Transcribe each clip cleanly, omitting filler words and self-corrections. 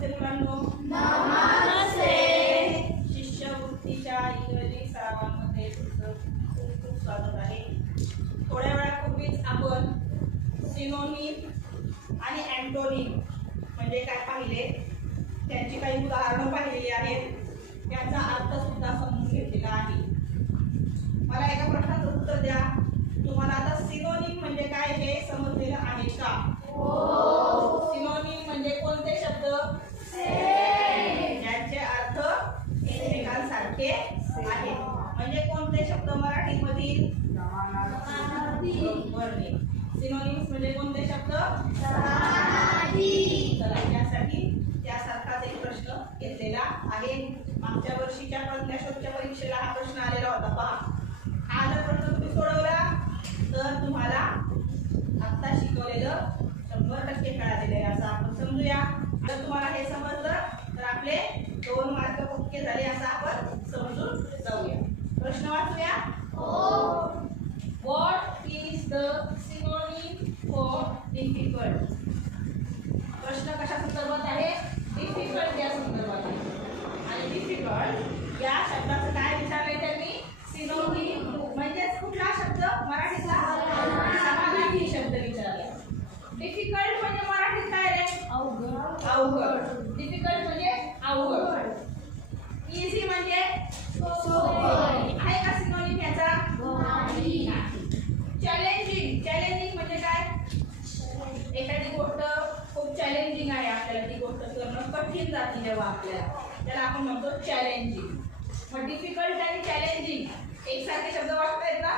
नमस्ते मुलांनो. नमस्ते. शिष्यवृत्तीच्या इंग्रजी सरावामध्ये तुमचं खूप खूप स्वागत आहे. थोड्या वेळापूर्वीच आपण सिनोनिम आणि अँटोनिम म्हणजे काय पाहिले, त्यांची काही उदाहरणं पाहिलेली आहेत, त्यांचा अर्थ सुद्धा समजून घेतलेला आहे. मला एका प्रश्नाचं उत्तर द्या. तुम्हाला आता सिनोनिम म्हणजे काय हे समजलेलं आहे का? सिनोनिम म्हणजे कोणते शब्द ज्यांचे अर्थ एकमेकांसारखे आहेत. म्हणजे कोणते शब्द मराठीमधील वर्णे. सिनोनिम्स म्हणजे कोणते शब्द? त्यासाठी त्यासारखाच एक प्रश्न घेतलेला आहे. मागच्या वर्षीच्या प्रज्ञाशोधच्या परीक्षेला हा प्रश्न आलेला होता. पहा, हा जर प्रश्न तुम्ही सोडवला तर तुम्हाला आता शिकवलेलं 100% कळालेलं आहे असं आपण समजूया. जर तुम्हाला हे समजलं तर आपले 2 मार्क पक्के झाले असं आपण समजून जाऊया. प्रश्न वाचूया. What is the synonym for difficult? प्रश्न कशा संदर्भात आहे? डिफिकल्ट या संदर्भात आहे. आणि डिफिकल्ट या शब्दाचं काय विचारलंय त्यांनी? सिनोनिम म्हणजेच कुठला शब्द? मराठीचा समानार्थी शब्द विचारला. डिफिकल्ट म्हणजे मराठीत काय रे? अवघड. डिफिकल्ट म्हणजे अवघड. इझी म्हणजे आहे का सिनोनिम याचा? चॅलेंजिंग. चॅलेंजिंग म्हणजे काय? एखादी गोष्ट खूप चॅलेंजिंग आहे, आपल्याला ती गोष्ट करणं कठीण जाते जेव्हा आपल्याला, त्याला आपण म्हणतो चॅलेंजिंग. मग डिफिकल्ट आणि चॅलेंजिंग एकसारखे शब्द वाटतायत ना?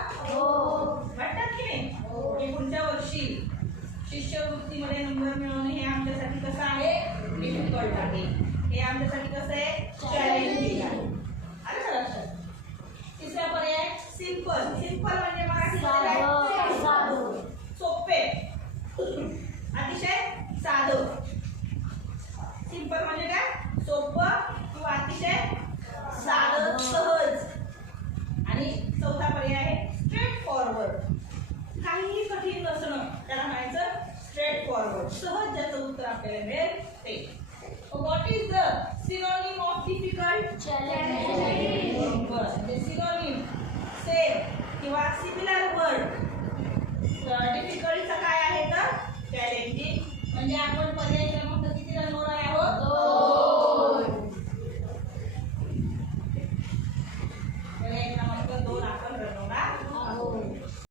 वाटतात की नाही? की पुढच्या वर्षी शिष्यवृत्तीमध्ये नंबर मिळवणे हे आमच्यासाठी कसं आहे? डिफिकल्ट आहे. हे आमच्यासाठी कसं आहे? चॅलेंजिंग आहे. आलं का लक्षात? तिसरा पर्याय सिंपल. सिंपल म्हणजे मराठीमध्ये सोपे, अतिशय साधं. सिंपल म्हणजे काय? सोपं किंवा अतिशय साधं, सहज. आणि चौथा पर्याय आहे स्ट्रेट फॉरवर्ड. काहीही कठीण नसणं, त्याला म्हणायचं स्ट्रेट फॉरवर्ड. सहज ज्याचं उत्तर आपल्याला मिळेल